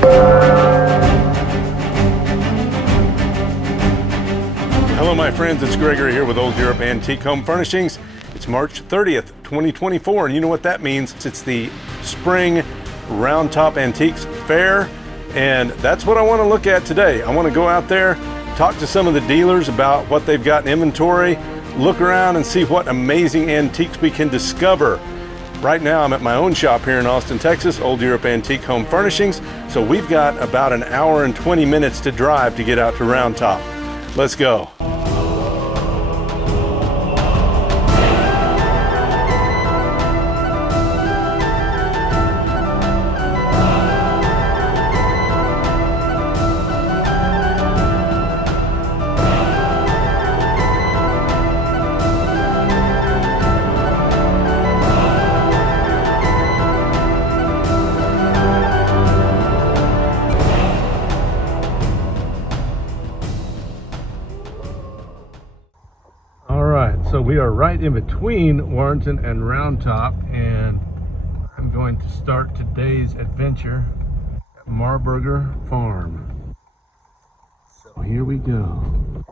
Hello my friends, it's Gregory here with Old Europe Antique Home Furnishings. It's March 30th, 2024, and you know what that means. It's the spring Roundtop Antiques Fair, and that's what I want to look at today. I want to go out there, talk to some of the dealers about what they've got in inventory, look around and see what amazing antiques we can discover. Right now I'm at my own shop here in Austin, Texas, Old Europe Antique Home Furnishings, so we've got about an hour and 20 minutes to drive to get out to Roundtop. Let's go. So we are right in between Warrenton and Roundtop, and I'm going to start today's adventure at Marburger Farm. So here we go.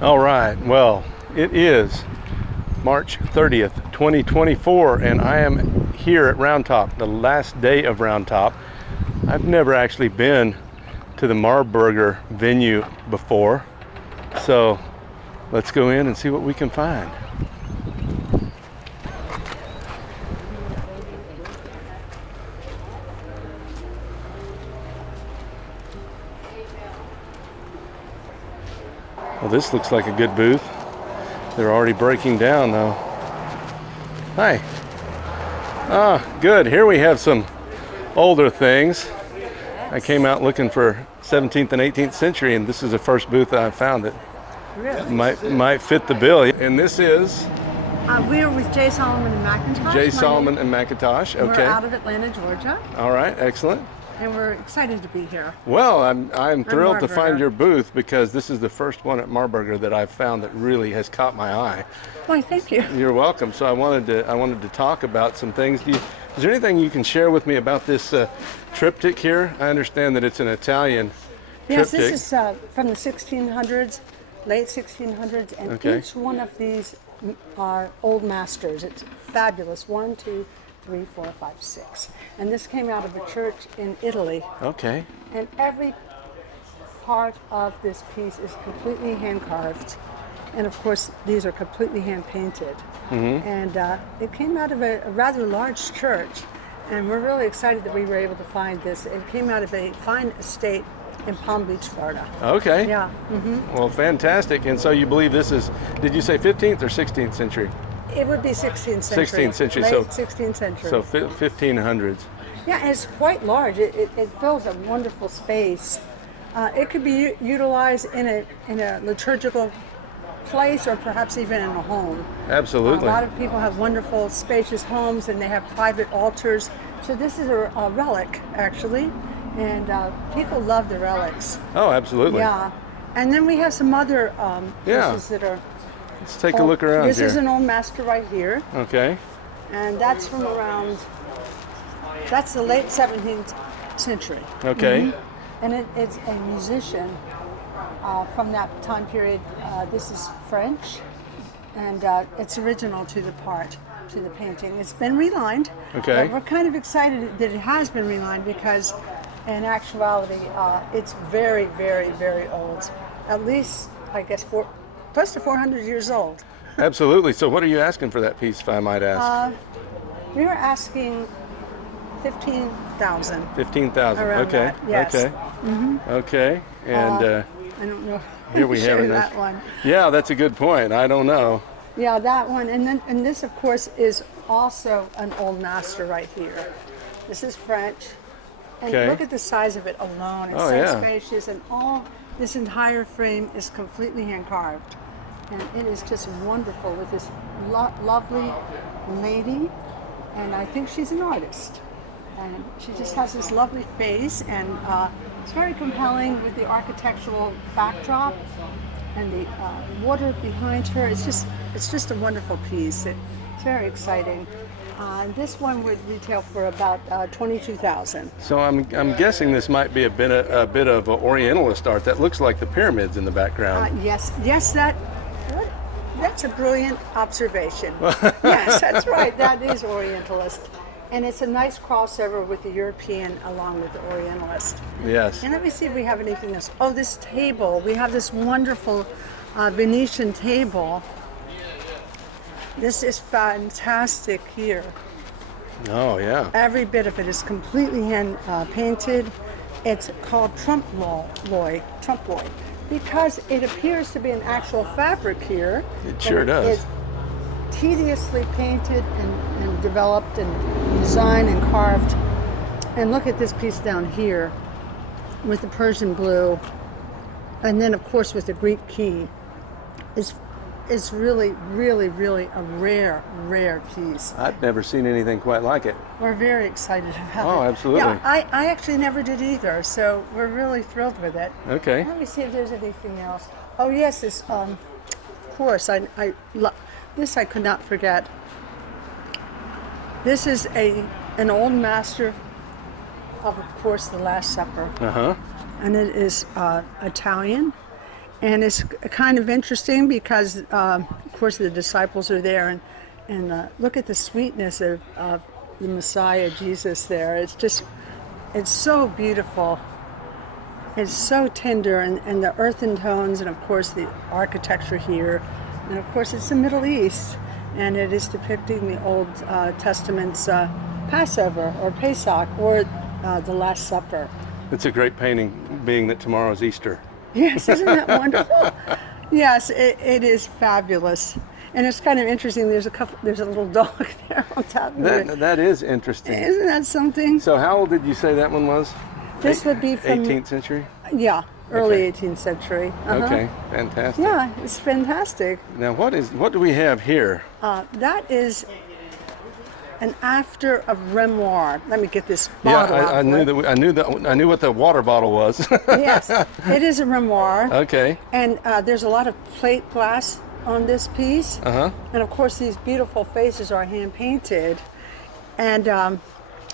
All right, well, it is March 30th, 2024, and I am here at Roundtop, the last day of Roundtop. I've never actually been to the Marburger venue before. So let's go in and see what we can find. Well, this looks like a good booth. They're already breaking down though. Hi. Ah, good. Here we have some older things. I came out looking for 17th and 18th century, and this is the first booth that I found that might fit the bill. And this is? We're with J. Solomon McIntosh. J. Solomon and McIntosh, okay. We're out of Atlanta, Georgia. All right, excellent. And we're excited to be here. Well, I'm thrilled to find your booth, because this is the first one at Marburger that I've found that really has caught my eye. Why, thank you. You're welcome. So I wanted to talk about some things. Is there anything you can share with me about this triptych here? I understand that it's an Italian Yes, triptych. this is from the 1600s, late 1600s, and Okay. each one of these are old masters. It's fabulous. 1, 2, 3, 4, 5, 6. And this came out of a church in Italy. Okay. And every part of this piece is completely hand carved. And of course, these are completely hand painted. Mm-hmm. And it came out of a rather large church. And we're really excited that we were able to find this. It came out of a fine estate in Palm Beach, Florida. Okay. Yeah. Mm-hmm. Well, fantastic. And so you believe this is, did you say 15th or 16th century? It would be 16th century. 16th century. Late So 16th century. So 1500s. Yeah, and it's quite large. It fills a wonderful space. It could be utilized in a liturgical place, or perhaps even in a home. Absolutely. A lot of people have wonderful, spacious homes, and they have private altars. So this is a relic, actually, and people love the relics. Oh, absolutely. Yeah, and then we have some other pieces that are. Let's take a look around This here. is an old master right here. Okay. And that's from around. That's the late 17th century. Okay. Mm-hmm. And it's a musician from that time period. This is French, and it's original to the painting. It's been relined. Okay. But we're kind of excited that it has been relined, because in actuality, it's very, very, very old. At least, I guess, close to 400 years old. Absolutely. So what are you asking for that piece, if I might ask? We were asking 15,000. 15,000. Around Okay. that, yes. Okay. Mm-hmm. Okay. And I don't know. here we have that one. Yeah, that's a good point. I don't know. Yeah, that one, and this, of course, is also an old master right here. This is French, and Okay. look at the size of it alone. It's so spacious, and all this entire frame is completely hand carved, and it is just wonderful with this lovely lady, and I think she's an artist, and she just has this lovely face, and it's very compelling with the architectural backdrop and the water behind her. It's just a wonderful piece. It's very exciting. This one would retail for about $22,000. So I'm guessing this might be a bit of Orientalist art. That looks like the pyramids in the background. Yes, that's a brilliant observation. Yes, that's right. That is Orientalist. And it's a nice crossover with the European along with the Orientalist. Yes. And let me see if we have anything else. Oh, this table. We have this wonderful Venetian table. This is fantastic here. Oh, yeah. Every bit of it is completely hand painted. It's called trompe-l'oeil, because it appears to be an actual fabric here. It sure does. It's tediously painted and developed and designed and carved. And look at this piece down here with the Persian blue, and then of course with the Greek key. It's really, really, really a rare piece. I've never seen anything quite like it. We're very excited about it. Oh, absolutely. Yeah, I actually never did either, so we're really thrilled with it. Okay. Let me see if there's anything else. Oh yes, this of course this I could not forget. This is an old master of course, the Last Supper. Uh-huh. And it is Italian. And it's kind of interesting because, of course, the disciples are there, and look at the sweetness of the Messiah, Jesus, there. It's so beautiful. It's so tender, and the earthen tones, and of course, the architecture here. And of course, it's the Middle East, and it is depicting the Old Testament's Passover, or Pesach, or the Last Supper. It's a great painting, being that tomorrow's Easter. Yes, isn't that wonderful? Yes, it is fabulous, and it's kind of interesting. There's a little dog there on top of it. That is interesting. Isn't that something? So, how old did you say that one was? This would be from 18th century. Yeah, early Okay. 18th century. Okay, fantastic. Yeah, it's fantastic. Now, what do we have here? That is an after of Renoir. Let me get this bottle out. I knew what the water bottle was. Yes, it is a Renoir. Okay. And there's a lot of plate glass on this piece. Uh-huh. And of course, these beautiful faces are hand painted. And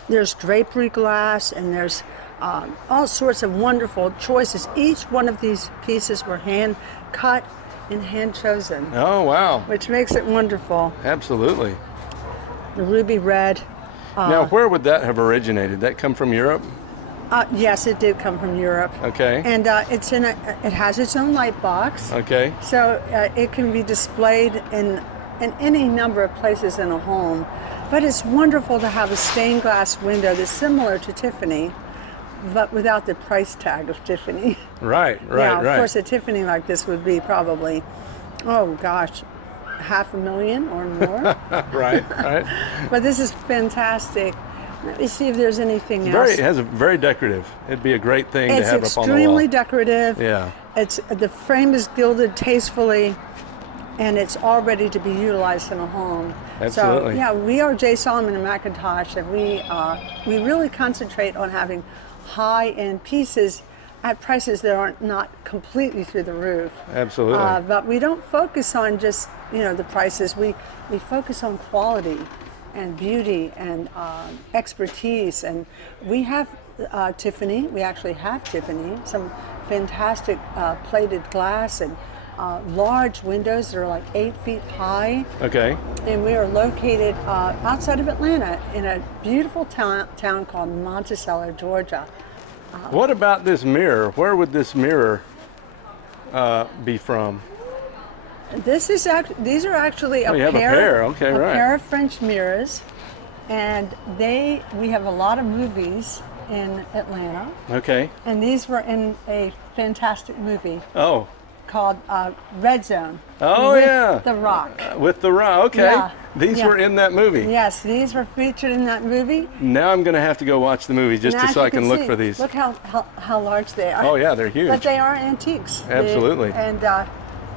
there's drapery glass, and there's all sorts of wonderful choices. Each one of these pieces were hand cut and hand chosen. Oh, wow. Which makes it wonderful. Absolutely. The ruby red. Now, where would that have originated? That come from Europe? Yes, it did come from Europe. Okay. And it has its own light box. Okay. So it can be displayed in any number of places in a home. But it's wonderful to have a stained glass window that's similar to Tiffany, but without the price tag of Tiffany. Right. Of course, a Tiffany like this would be probably, oh gosh, $500,000 or more. Right. But this is fantastic. Let me see if there's anything else. It has a very decorative. It'd be a great thing to have up on the wall. It's extremely decorative. Yeah. The frame is gilded tastefully, and it's all ready to be utilized in a home. Absolutely. So yeah, we are J. Solomon McIntosh, and we really concentrate on having high-end pieces at prices that are not completely through the roof. Absolutely. But we don't focus on just the prices. We focus on quality and beauty and expertise. And we have Tiffany. We actually have Tiffany. Some fantastic plated glass and large windows that are like 8 feet high. Okay. And we are located outside of Atlanta in a beautiful town called Monticello, Georgia. What about this mirror? Where would this mirror be from? These are actually you have a pair. Okay, right. pair of French mirrors, and we have a lot of movies in Atlanta. Okay. And these were in a fantastic movie. Oh. Called Red Zone. Oh, with yeah. The Rock. With The Rock. Okay. Yeah. These were in that movie. Yes, these were featured in that movie. Now I'm going to have to go watch the movie just so I can look for these. Look how large they are. Oh, yeah, they're huge. But they are antiques. Absolutely. And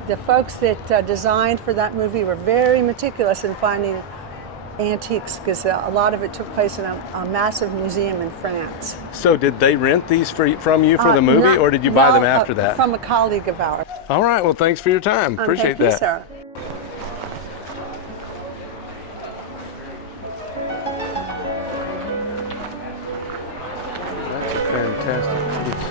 the folks that designed for that movie were very meticulous in finding antiques, because a lot of it took place in a massive museum in France. So did they rent these from you for the movie, or did you buy them after that? From a colleague of ours. All right, well, thanks for your time. Appreciate that. Thank you, sir. fantastic piece.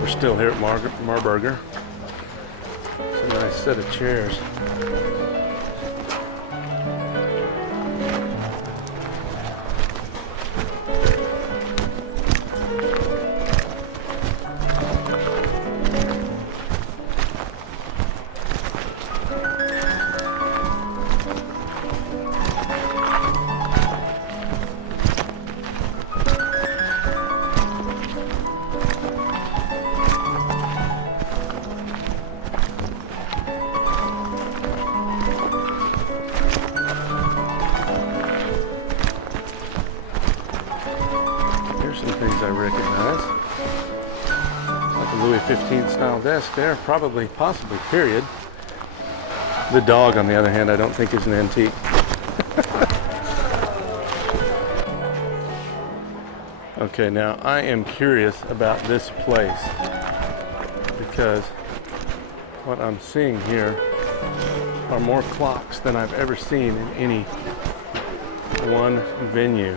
We're still here at Marburger. It's a nice set of chairs. Things I recognize, like a Louis XV style desk there, probably, possibly, period. The dog, on the other hand, I don't think is an antique. Okay, now I am curious about this place because what I'm seeing here are more clocks than I've ever seen in any one venue.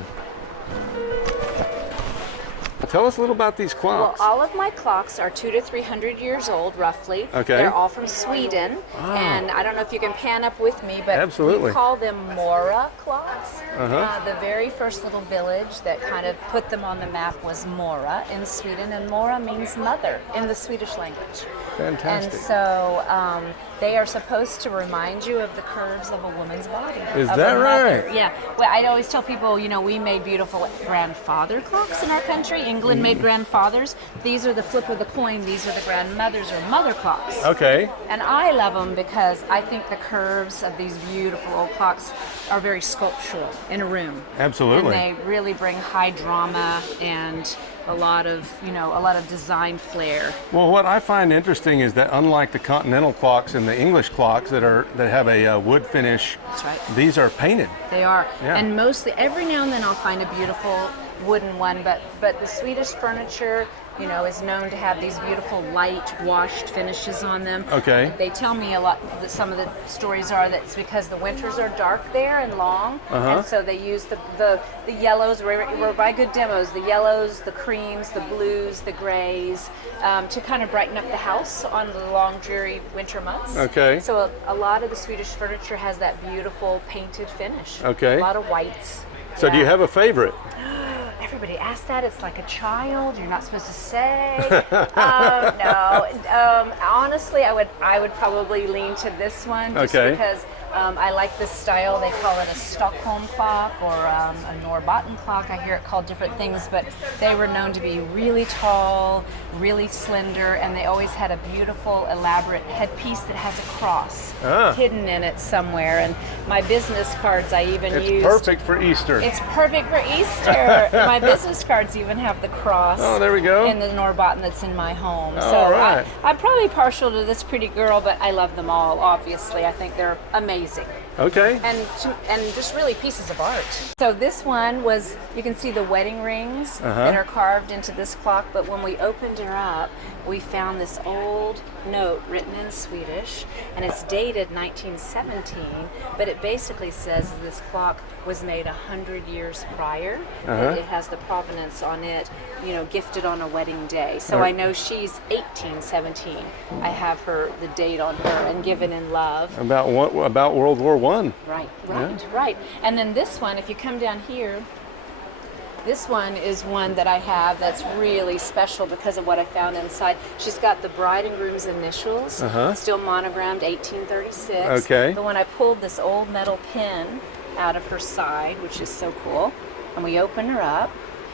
Tell us a little about these clocks. Well, all of my clocks are 200 to 300 years old, roughly. Okay. They're all from Sweden, and I don't know if you can pan up with me, but absolutely, we call them Mora clocks. The very first little village that kind of put them on the map was Mora in Sweden, and Mora means mother in the Swedish language. Fantastic. And so they are supposed to remind you of the curves of a woman's body. Is that right? Yeah. Well, I always tell people, you know, we made beautiful grandfather clocks in our country. England made grandfathers. These are the flip of the coin. These are the grandmothers or mother clocks. Okay. And I love them because I think the curves of these beautiful old clocks are very sculptural in a room. Absolutely. And they really bring high drama and a lot of, you know, a lot of design flair. Well, what I find interesting is that unlike the continental clocks and the English clocks that have a wood finish, that's right, these are painted. They are. Yeah. And mostly, every now and then I'll find a beautiful wooden one, but the Swedish furniture, you know, is known to have these beautiful light washed finishes on them. Okay. They tell me a lot, some of the stories are that it's because the winters are dark there and long, and so they use the yellows. We're by good demos, the yellows, the creams, the blues, the grays, to kind of brighten up the house on the long dreary winter months. Okay. So a lot of the Swedish furniture has that beautiful painted finish. Okay. A lot of whites. So do you have a favorite? Everybody asks that. It's like a child. You're not supposed to say. No. Honestly, I would probably lean to this one just because I like this style. They call it a Stockholm clock or a Norrbotten clock. I hear it called different things, but they were known to be really tall, really slender, and they always had a beautiful, elaborate headpiece that has a cross hidden in it somewhere. And my business cards, I even used. It's perfect for Easter. It's perfect for Easter. My business cards even have the cross. Oh, there we go. In the Norrbotten that's in my home. All right. I'm probably partial to this pretty girl, but I love them all. Obviously, I think they're amazing. Okay. And just really pieces of art. So this one was, you can see the wedding rings that are carved into this clock, but when we opened her up, we found this old note written in Swedish, and it's dated 1917, but it basically says this clock was made 100 years prior. It has the provenance on it, you know, gifted on a wedding day. So I know she's 1817. I have the date on her, and given in love. About World War I. Right. And then this one, if you come down here, this one is one that I have that's really special because of what I found inside. She's got the bride and groom's initials, still monogrammed 1836. Okay. But when I pulled this old metal pin out of her side, which is so cool, and we open her up,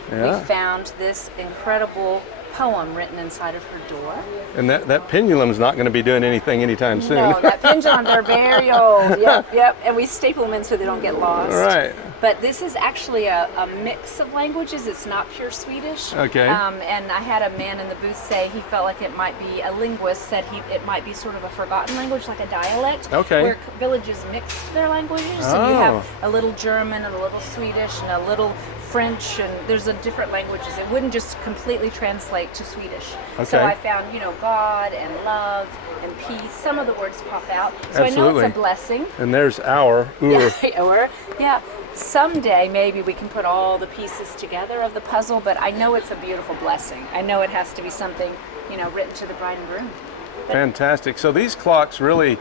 we found this incredible poem written inside of her door. And that pendulum's not going to be doing anything anytime soon. No, that pendulum, they're very old. Yep. And we staple them in so they don't get lost. Right. But this is actually a mix of languages. It's not pure Swedish. Okay. And I had a man in the booth say he felt like it might be, a linguist said it might be sort of a forgotten language, like a dialect. Okay. Where villages mixed their languages. So you have a little German and a little Swedish and a little French, and there's a different languages. It wouldn't just completely translate to Swedish. Okay. So I found, God and love and peace. Some of the words pop out. So Absolutely. I know it's a blessing. And there's our Or, yeah. Someday maybe we can put all the pieces together of the puzzle, but I know it's a beautiful blessing. I know it has to be something, written to the bride and groom. Fantastic. So these clocks really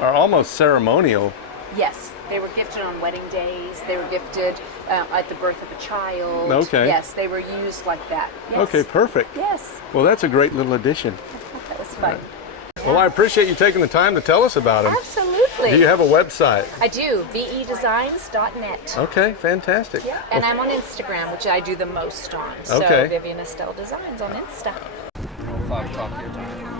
are almost ceremonial. Yes, they were gifted on wedding days. They were gifted at the birth of a child. Okay. Yes, they were used like that. Yes. Okay, perfect. Yes. Well, that's a great little addition. That was fun. Well, I appreciate you taking the time to tell us about them. Absolutely. Do you have a website? I do, vedesigns.net. Okay, fantastic. Yeah, and I'm on Instagram, which I do the most on. So Okay. Vivian Estelle Designs on Insta. 5 o'clock your time.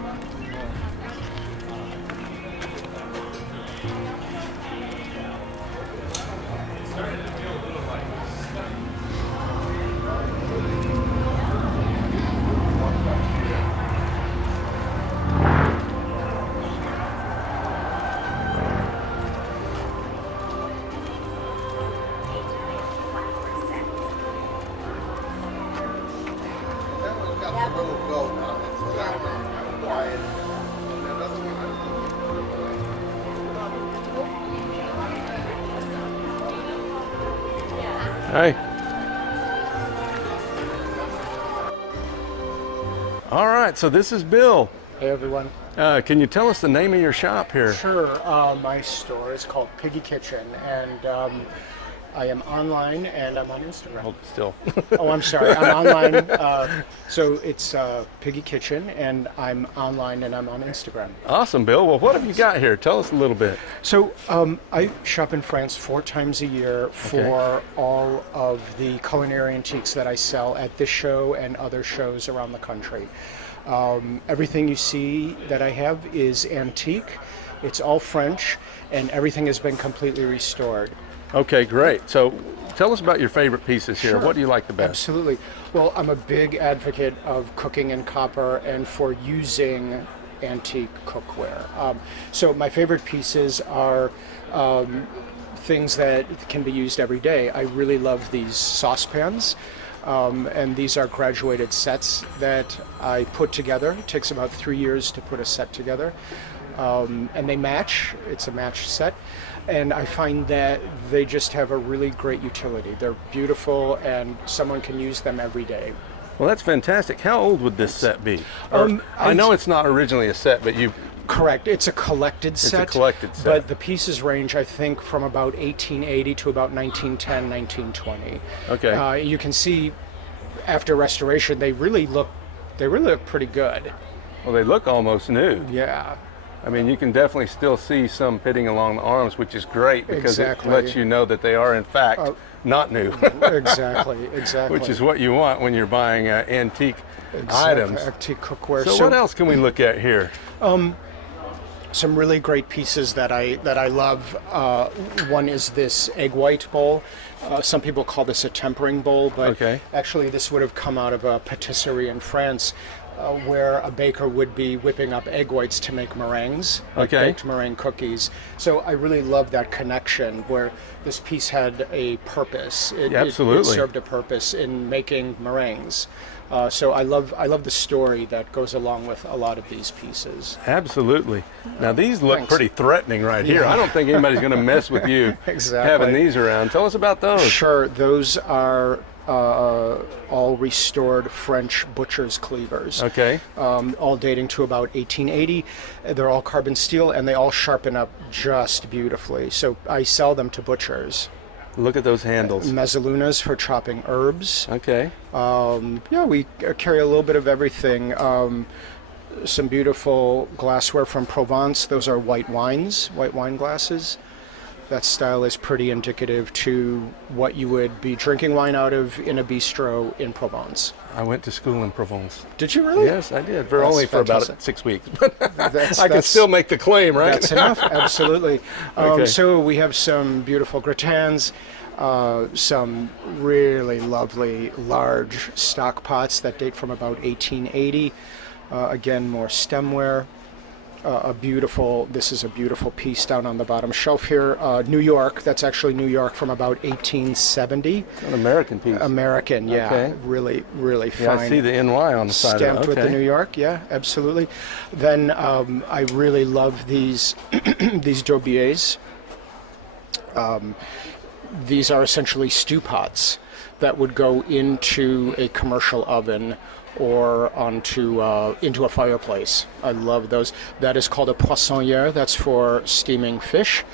Hi. All right, so this is Bill. Hey everyone. Can you tell us the name of your shop here? Sure. My store is called Piggy Kitchen, and I am online and I'm on Instagram. Hold still. Oh, I'm sorry. I'm online. So it's Piggy Kitchen, and I'm online and I'm on Instagram. Awesome, Bill. Well, what have you got here? Tell us a little bit. So I shop in France 4 times a year for all of the culinary antiques that I sell at this show and other shows around the country. Everything you see that I have is antique. It's all French, and everything has been completely restored. Okay, great. So tell us about your favorite pieces here. Sure. What do you like the best? Absolutely. Well, I'm a big advocate of cooking in copper and for using antique cookware. So my favorite pieces are things that can be used every day. I really love these saucepans. And these are graduated sets that I put together. It takes about 3 years to put a set together. And they match. It's a match set. And I find that they just have a really great utility. They're beautiful, and someone can use them every day. Well, that's fantastic. How old would this set be? I know it's not originally a set, but you... Correct. It's a collected set. It's a collected set. But the pieces range, I think, from about 1880 to about 1910, 1920. Okay. You can see after restoration, they really look pretty good. Well, they look almost new. Yeah. I mean, you can definitely still see some pitting along the arms, which is great because Exactly. it lets you know that they are, in fact, not new. Exactly. Which is what you want when you're buying antique items. Antique cookware. So what else can we look at here? Some really great pieces that I love. One is this egg white bowl. Some people call this a tempering bowl, but actually this would have come out of a patisserie in France, where a baker would be whipping up egg whites to make meringues, like baked meringue cookies. So I really love that connection where this piece had a purpose. It served a purpose in making meringues. So I love the story that goes along with a lot of these pieces. Absolutely. Now these look pretty threatening right here. I don't think anybody's going to mess with you having these around. Tell us about those. Sure. Those are all restored French butcher's cleavers. Okay. All dating to about 1880. They're all carbon steel, and they all sharpen up just beautifully. So I sell them to butchers. Look at those handles. Mezzalunas for chopping herbs. Okay. We carry a little bit of everything. Some beautiful glassware from Provence. Those are white wine glasses. That style is pretty indicative to what you would be drinking wine out of in a bistro in Provence. I went to school in Provence. Did you really? Yes, I did. Only for about 6 weeks. That's I can still make the claim, right? That's enough, absolutely. Okay. So we have some beautiful gratins, some really lovely large stock pots that date from about 1880. Again, more stemware. This is a beautiful piece down on the bottom shelf here. New York, that's actually New York from about 1870. An American piece. American, yeah. Okay. Really, really Yeah, fine. I see the NY on the side Stamped of it. with the New York, yeah, absolutely. Then I really love these these Daubiers. These are essentially stew pots that would go into a commercial oven or into a fireplace. I love those. That is called a poissonnière. That's for steaming fish.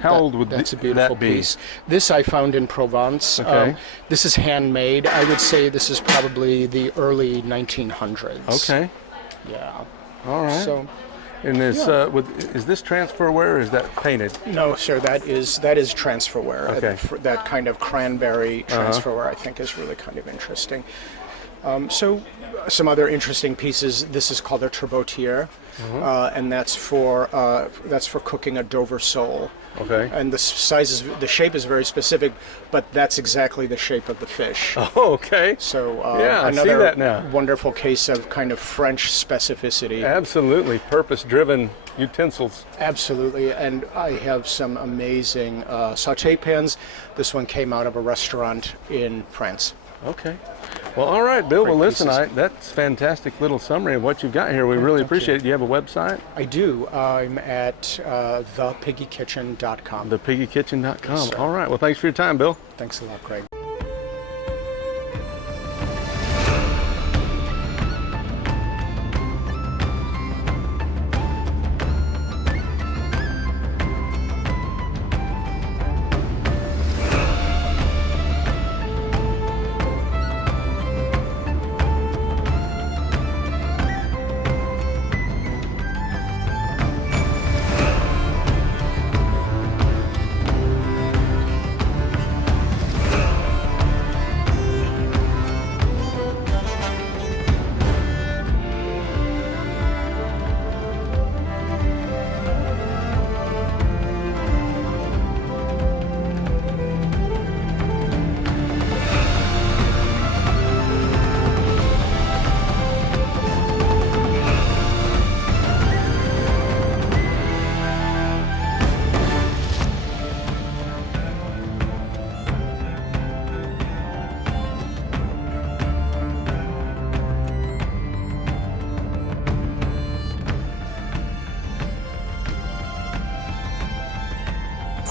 How old would That's a beautiful that be? piece. This I found in Provence. Okay. This is handmade. I would say this is probably the early 1900s. Okay. Yeah. All right. So, and this, yeah. is this transferware or is that painted? no, sir, that is transferware. Okay. That kind of cranberry transferware I think is really kind of interesting. So some other interesting pieces. This is called a turbotiere, and that's for cooking a Dover sole. Okay. And the shape is very specific, but that's exactly the shape of the fish. Oh, okay. So Yeah, I see another that now. wonderful case of kind of French specificity. Absolutely. Purpose-driven utensils. Absolutely, and I have some amazing sauté pans. This one came out of a restaurant in France. Okay. Well, all right, Bill. Well, Great listen, pieces. that's a fantastic little summary of what you've got here. We really appreciate it. Do you have a website? I do. I'm at thepiggykitchen.com. Thepiggykitchen.com. Yes, sir. All right. Well, thanks for your time, Bill. Thanks a lot, Craig.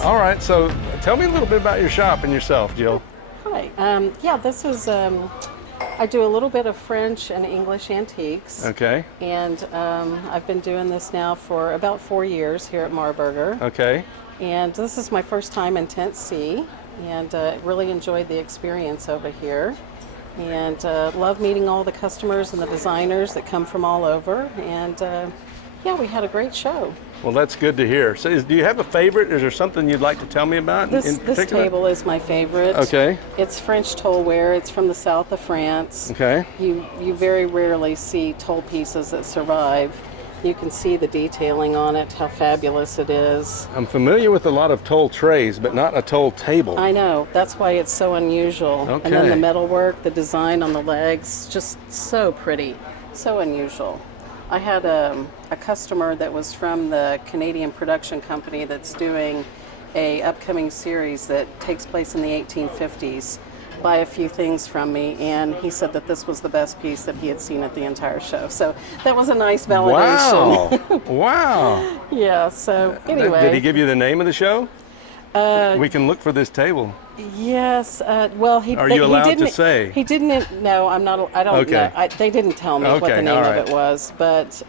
All right. So tell me a little bit about your shop and yourself, Jill. Hi. Yeah, this is, I do a little bit of French and English antiques. Okay. And I've been doing this now for about 4 years here at Marburger. Okay. And this is my first time in Tent C, and really enjoyed the experience over here. And love meeting all the customers and the designers that come from all over. And yeah, we had a great show. Well, that's good to hear. So, do you have a favorite? Is there something you'd like to tell me about in particular? This table is my favorite. Okay. It's French tollware. It's from the south of France. Okay. You very rarely see toll pieces that survive. You can see the detailing on it, how fabulous it is. I'm familiar with a lot of toll trays, but not a toll table. I know, that's why it's so unusual. Okay. And then the metalwork, the design on the legs, just so pretty, so unusual. I had a customer that was from the Canadian production company that's doing a upcoming series that takes place in the 1850s buy a few things from me, and he said that this was the best piece that he had seen at the entire show. So that was a nice validation. Wow. Wow. Yeah, so anyway. Did he give you the name of the show? We can look for this table. Yes. Well, he. Are you allowed he didn't, to say? He didn't. No, I'm not. I don't Okay. know. They didn't tell me what Okay, the name all of right. it was, but.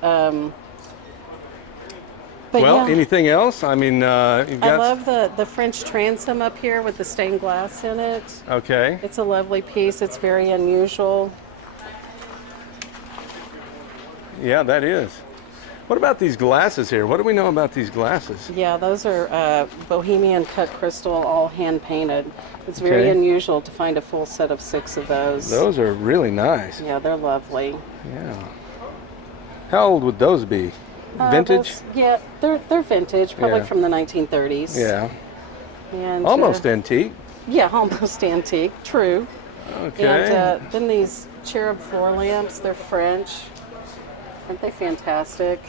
Well, yeah. anything else? I mean, you've got. I love the French transom up here with the stained glass in it. Okay. It's a lovely piece. It's very unusual. Yeah, that is. What about these glasses here? What do we know about these glasses? Yeah, those are Bohemian cut crystal, all hand painted. It's very Okay. unusual to find a full set of 6 of those. Those are really nice. Yeah, they're lovely. Yeah. How old would those be? Vintage? Yeah, they're vintage, probably Yeah. from the 1930s. Yeah. And, Almost antique. Yeah, almost antique. True. Okay. And then these cherub floor lamps. They're French. Aren't they fantastic?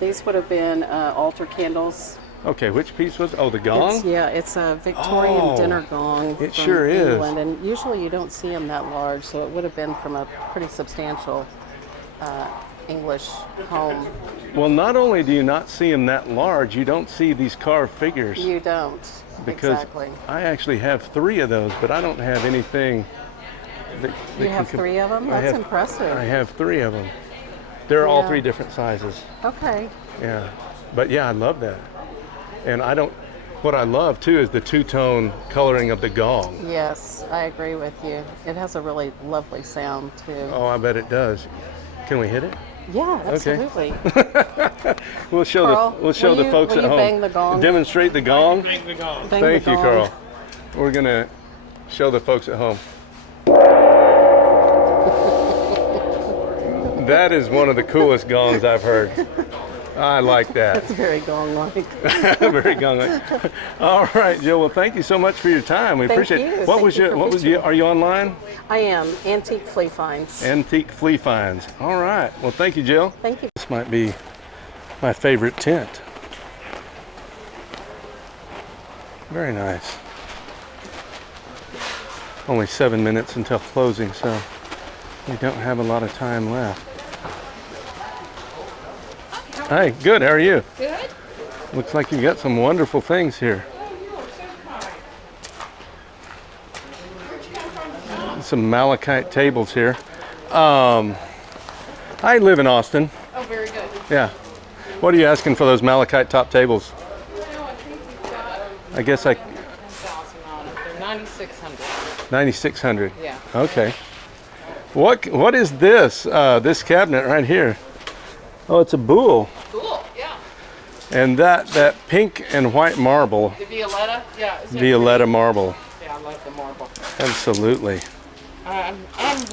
These would have been altar candles. Okay, which piece was? Oh, the gong. It's a Victorian dinner gong. It from sure is. England, and usually you don't see them that large, so it would have been from a pretty substantial English home. Well, not only do you not see them that large, you don't see these carved figures. You don't. Because exactly. I actually have 3 of those, but I don't have anything. You have 3 of them? That's impressive. I have 3 of them. They're all Yeah. 3 different sizes. Okay. Yeah, but yeah, I love that. And what I love too is the 2-tone coloring of the gong. Yes, I agree with you. It has a really lovely sound too. Oh, I bet it does. Can we hit it? Yeah, absolutely. We'll show Carl, the folks will at you home. bang the gong? Demonstrate the gong. Bang the gong. Bang Thank the you, gong. Carl. We're gonna show the folks at home. That is one of the coolest gongs I've heard. I like that. It's very gong-like. Very gong-like. All right, Jill. Well, thank you so much for your time. We Thank appreciate you. it. Thank you for Are you online? I am. Antique Flea Finds. Antique Flea Finds. All right. Well, thank you, Jill. Thank you. This might be my favorite tent. Very nice. Only 7 minutes until closing, so we don't have a lot of time left. Hi, good. How are you? Good. Looks like you got some wonderful things here. Some malachite tables here. I live in Austin. Oh, very good. Yeah. What are you asking for those malachite top tables? Well, I think we've got I guess I 1,000 on it. They're 9,600. 9,600. Yeah. Okay. What is this? This cabinet right here. Oh, it's a bull. Cool. Yeah. And that pink and white marble, The Violetta. Yeah. Isn't it Violetta marble. pretty? Yeah, I love the marble. Absolutely. I'm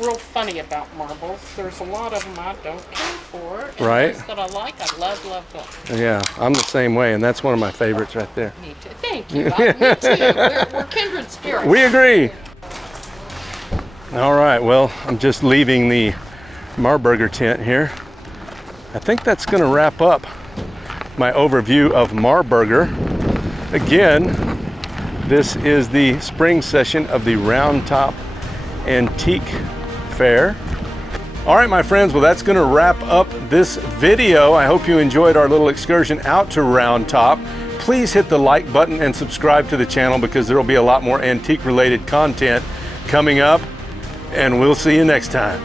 real funny about marbles. There's a lot of them I don't care for. And Right. those that I like, I love. Yeah, I'm the same way, and that's one of my favorites right there. Me too. Thank you. Me too. We're kindred spirits. We agree. All right, well, I'm just leaving the Marburger tent here. I think that's going to wrap up my overview of Marburger. Again, this is the spring session of the Roundtop Antique Fair. All right, my friends, well, that's going to wrap up this video. I hope you enjoyed our little excursion out to Roundtop. Please hit the like button and subscribe to the channel because there will be a lot more antique related content coming up, and we'll see you next time.